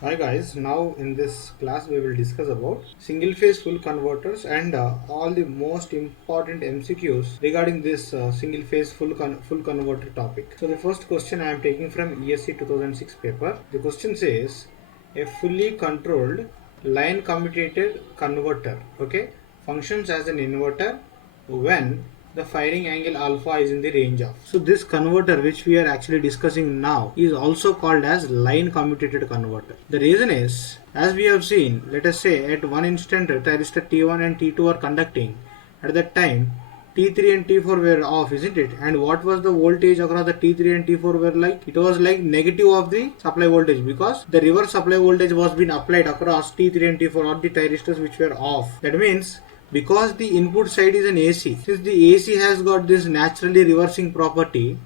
Hi guys, now in this class we will discuss about single phase full converters and all the most important MCQs regarding this single phase full converter topic. So the first question I am taking from ESC 2006 paper. The question says a fully controlled line commutated converter, okay, functions as an inverter when the firing angle alpha is in the range of. So this converter which we are actually discussing now is also called as line commutated converter. The reason is, as we have seen, let us say at one instant thyristor T1 and T2 are conducting. At that time T3 and T4 were off, isn't it? And what was the voltage across the T3 and T4 were like? It was like negative of the supply voltage because the reverse supply voltage was being applied across T3 and T4 or the thyristors which were off. That means because the input side is an AC, since the AC has got this naturally reversing property,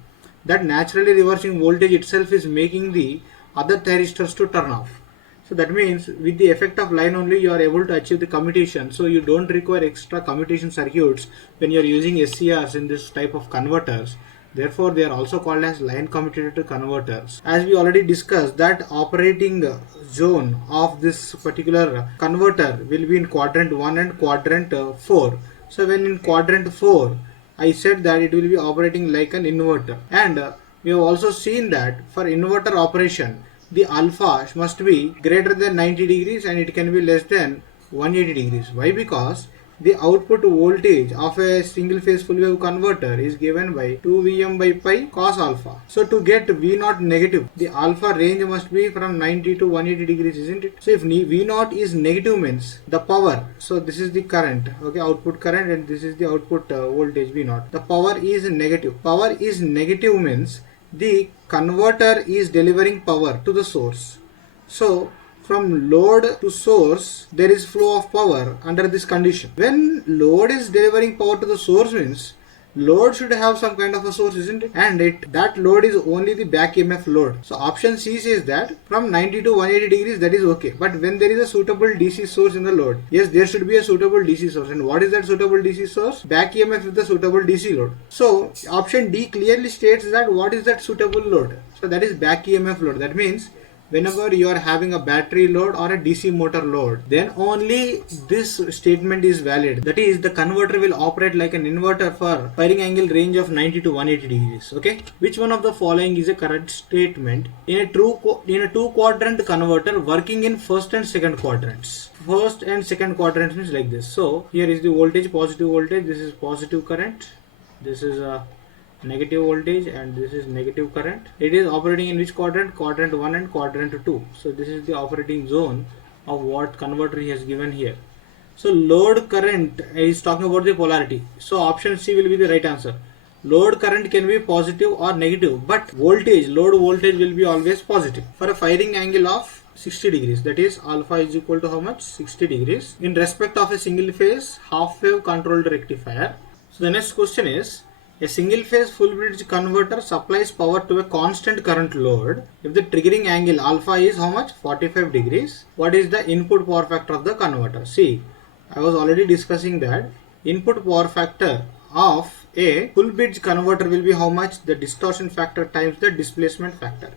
that naturally reversing voltage itself is making the other thyristors to turn off. So that means with the effect of line only you are able to achieve the commutation. So you don't require extra commutation circuits when you are using SCRs in this type of converters. Therefore, they are also called as line commutated converters. As we already discussed, that operating zone of this particular converter will be in quadrant 1 and quadrant 4. So when in quadrant 4, I said that it will be operating like an inverter. And we have also seen that for inverter operation, the alpha must be greater than 90 degrees and it can be less than 180 degrees. Why? Because the output voltage of a single phase full wave converter is given by 2Vm by pi cos alpha. So to get V0 negative, the alpha range must be from 90 to 180 degrees, isn't it? So if V0 is negative means the power, so this is the current, okay, output current, and this is the output voltage V0. The power is negative. Power is negative means the converter is delivering power to the source. So from load to source there is flow of power under this condition. When load is delivering power to the source means load should have some kind of a source, isn't it? And that load is only the back EMF load. So option C says that from 90 to 180 degrees that is okay. But when there is a suitable DC source in the load, yes, there should be a suitable DC source. And what is that suitable DC source? Back EMF with the suitable DC load. So option D clearly states that what is that suitable load? So that is back EMF load. That means whenever you are having a battery load or a DC motor load, then only this statement is valid. That is, the converter will operate like an inverter for firing angle range of 90 to 180 degrees. Okay, which one of the following is a correct statement in a two quadrant converter working in first and second quadrants? First and second quadrants means like this. So here is the voltage, positive voltage. This is positive current. This is a negative voltage and this is negative current. It is operating in which quadrant? Quadrant 1 and quadrant 2. So this is the operating zone of what converter he has given here. So load current is talking about the polarity. So option C will be the right answer. Load current can be positive or negative, but voltage, load voltage will be always positive for a firing angle of 60 degrees. That is, alpha is equal to how much? 60 degrees in respect of a single phase half wave controlled rectifier. So the next question is, a single phase full bridge converter supplies power to a constant current load if the triggering angle alpha is how much? 45 degrees. What is the input power factor of the converter? See, I was already discussing that input power factor of a full bridge converter will be how much? The distortion factor times the displacement factor.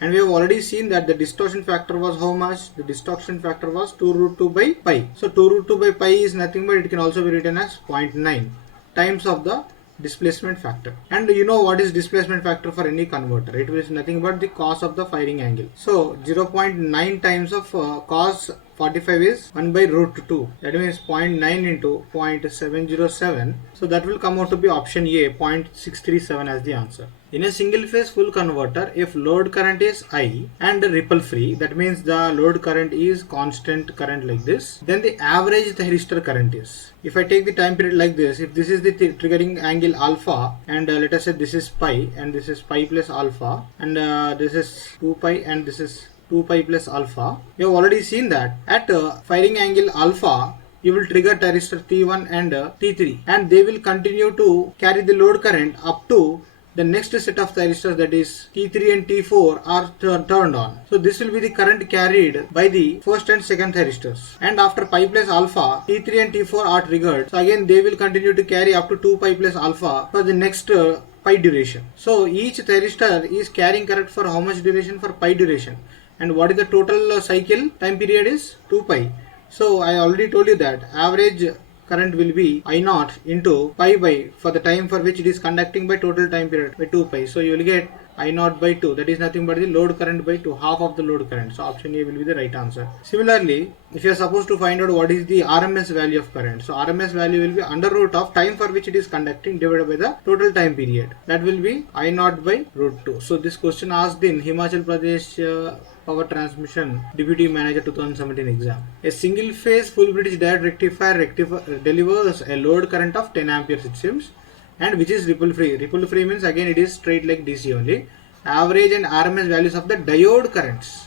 And we have already seen that the distortion factor was how much? The distortion factor was 2 root 2 by pi. So 2 root 2 by pi is nothing but it can also be written as 0.9 times of the displacement factor. And you know what is displacement factor for any converter? It is nothing but the cos of the firing angle. So 0.9 times of cos 45 is 1 by root 2. That means 0.9 into 0.707. So that will come out to be option A, 0.637 as the answer. In a single phase full converter, if load current is I and ripple free, that means the load current is constant current like this, then the average thyristor current is. If I take the time period like this, if this is the triggering angle alpha and let us say this is pi and this is pi plus alpha and this is 2 pi and this is 2 pi plus alpha, we have already seen that at firing angle alpha, you will trigger thyristor T1 and T3 and they will continue to carry the load current up to the next set of thyristors, that is T3 and T4 are turned on. So this will be the current carried by the first and second thyristors. And after pi plus alpha, T3 and T4 are triggered. So again they will continue to carry up to 2 pi plus alpha for the next pi duration. So each thyristor is carrying current for how much duration? For pi duration. And what is the total cycle time period is 2 pi. So I already told you that average current will be I naught into pi by for the time for which it is conducting by total time period by 2 pi. So you will get I naught by 2, that is nothing but the load current by 2, half of the load current. So option A will be the right answer. Similarly, if you are supposed to find out what is the RMS value of current, so RMS value will be under root of time for which it is conducting divided by the total time period. That will be I naught by root 2. So this question asked in Himachal Pradesh Power Transmission Deputy Manager 2017 exam. A single phase full bridge direct rectifier delivers a load current of 10 amperes it seems, and which is ripple free. Ripple free means again it is straight like DC only. Average and RMS values of the diode currents.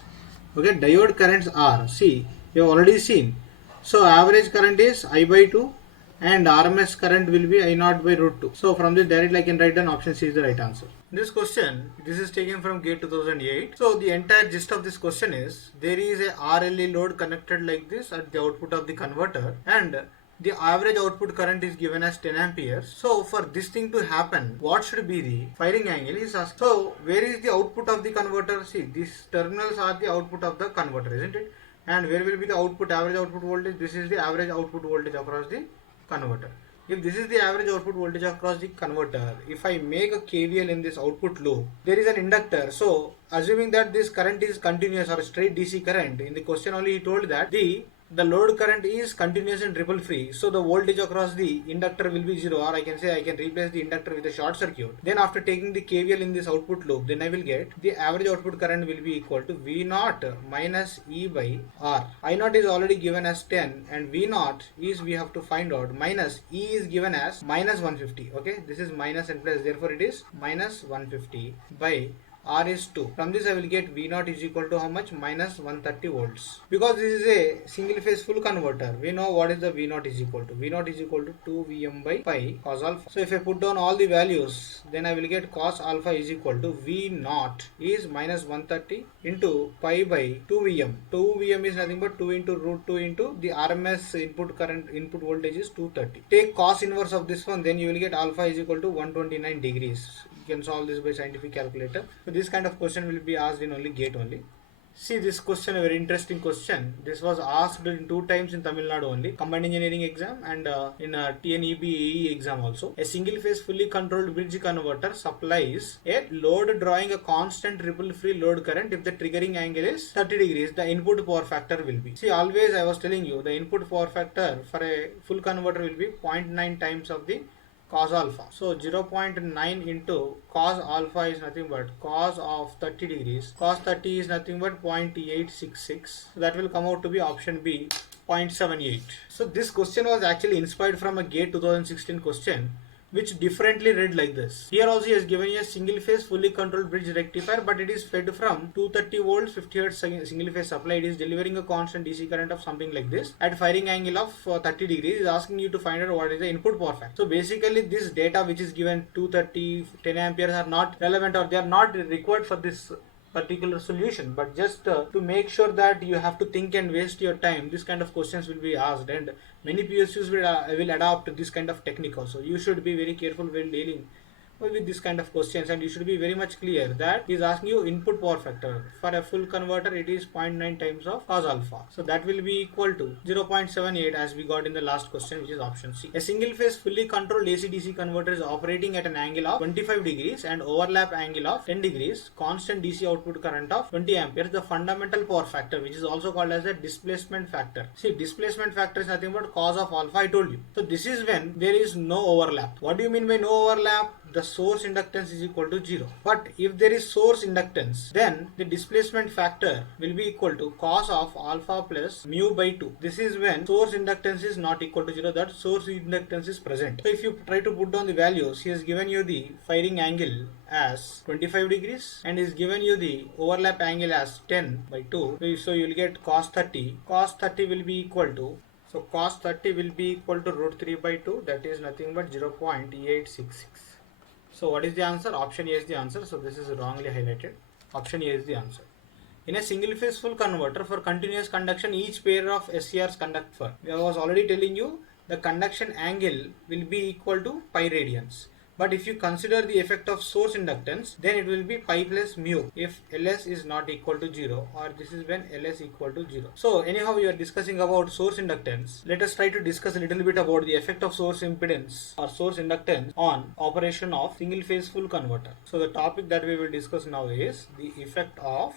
Okay, diode currents are, see, you have already seen. So average current is I by 2 and RMS current will be I naught by root 2. So from this directly I can write down option C is the right answer. This question, this is taken from GATE 2008. So the entire gist of this question is, there is a RLC load connected like this at the output of the converter, and the average output current is given as 10 amperes. So for this thing to happen, what should be the firing angle is asked. So where is the output of the converter? See, these terminals are the output of the converter, isn't it? And where will be the output, average output voltage? This is the average output voltage across the converter. If this is the average output voltage across the converter, if I make a KVL in this output loop, there is an inductor. So assuming that this current is continuous or straight DC current, in the question only he told that the load current is continuous and ripple free, so the voltage across the inductor will be 0, or I can say I can replace the inductor with a short circuit. Then after taking the KVL in this output loop, then I will get the average output current will be equal to V0 minus E by R. I0 is already given as 10 and V0 is, we have to find out, minus E is given as minus 150. Okay, this is minus and plus, therefore it is minus 150 by R is 2. From this I will get V0 is equal to how much? Minus 130 volts. Because this is a single phase full converter, we know what is the V0 is equal to. V0 is equal to 2 Vm by pi cos alpha. So if I put down all the values, then I will get cos alpha is equal to V0 is minus 130 into pi by 2 Vm. 2 Vm is nothing but 2 into root 2 into the RMS input current, input voltage is 230. Take cos inverse of this one, then you will get alpha is equal to 129 degrees. You can solve this by scientific calculator. So this kind of question will be asked in only GATE only. See this question, a very interesting question. This was asked in 2 times in Tamil Nadu only, combined engineering exam and in a TNEB AE exam also. A single phase fully controlled bridge converter supplies a load drawing a constant ripple free load current if the triggering angle is 30 degrees. The input power factor will be. See, always I was telling you, the input power factor for a full converter will be 0.9 times of the cos alpha. So 0.9 into cos alpha is nothing but cos of 30 degrees. Cos 30 is nothing but 0.866. So that will come out to be option B, 0.78. So this question was actually inspired from a GATE 2016 question, which differently read like this. Here also he has given you a single phase fully controlled bridge rectifier, but it is fed from 230 volts 50 Hz single phase supply. It is delivering a constant DC current of something like this at firing angle of 30 degrees. Is asking you to find out what is the input power factor. So basically this data which is given 230, 10 amperes are not relevant, or they are not required for this particular solution, but just to make sure that you have to think and waste your time, this kind of questions will be asked, and many PSUs will adopt this kind of technique also. You should be very careful when dealing with this kind of questions, and you should be very much clear that he is asking you input power factor. For a full converter it is 0.9 times of cos alpha, so that will be equal to 0.78 as we got in the last question, which is option C. A single phase fully controlled AC-DC converter is operating at an angle of 25 degrees and overlap angle of 10 degrees, constant DC output current of 20 amperes. The fundamental power factor, which is also called as the displacement factor. See, displacement factor is nothing but cos of alpha, I told you. So this is when there is no overlap. What do you mean by no overlap? The source inductance is equal to 0. But if there is source inductance, then the displacement factor will be equal to cos of alpha plus mu by 2. This is when source inductance is not equal to 0, that source inductance is present. So if you try to put down the values, he has given you the firing angle as 25 degrees and is given you the overlap angle as 10 by 2. So you will get cos 30. Cos 30 will be equal to, so cos 30 will be equal to root 3 by 2, that is nothing but 0.866. So what is the answer? Option A is the answer. So this is wrongly highlighted. Option A is the answer. In a single phase full converter for continuous conduction, each pair of SCRs conduct for. I was already telling you the conduction angle will be equal to pi radians. But if you consider the effect of source inductance, then it will be pi plus mu if Ls is not equal to 0, or this is when Ls equal to 0. So anyhow, we are discussing about source inductance. Let us try to discuss a little bit about the effect of source impedance or source inductance on operation of single phase full converter. So the topic that we will discuss now is the effect of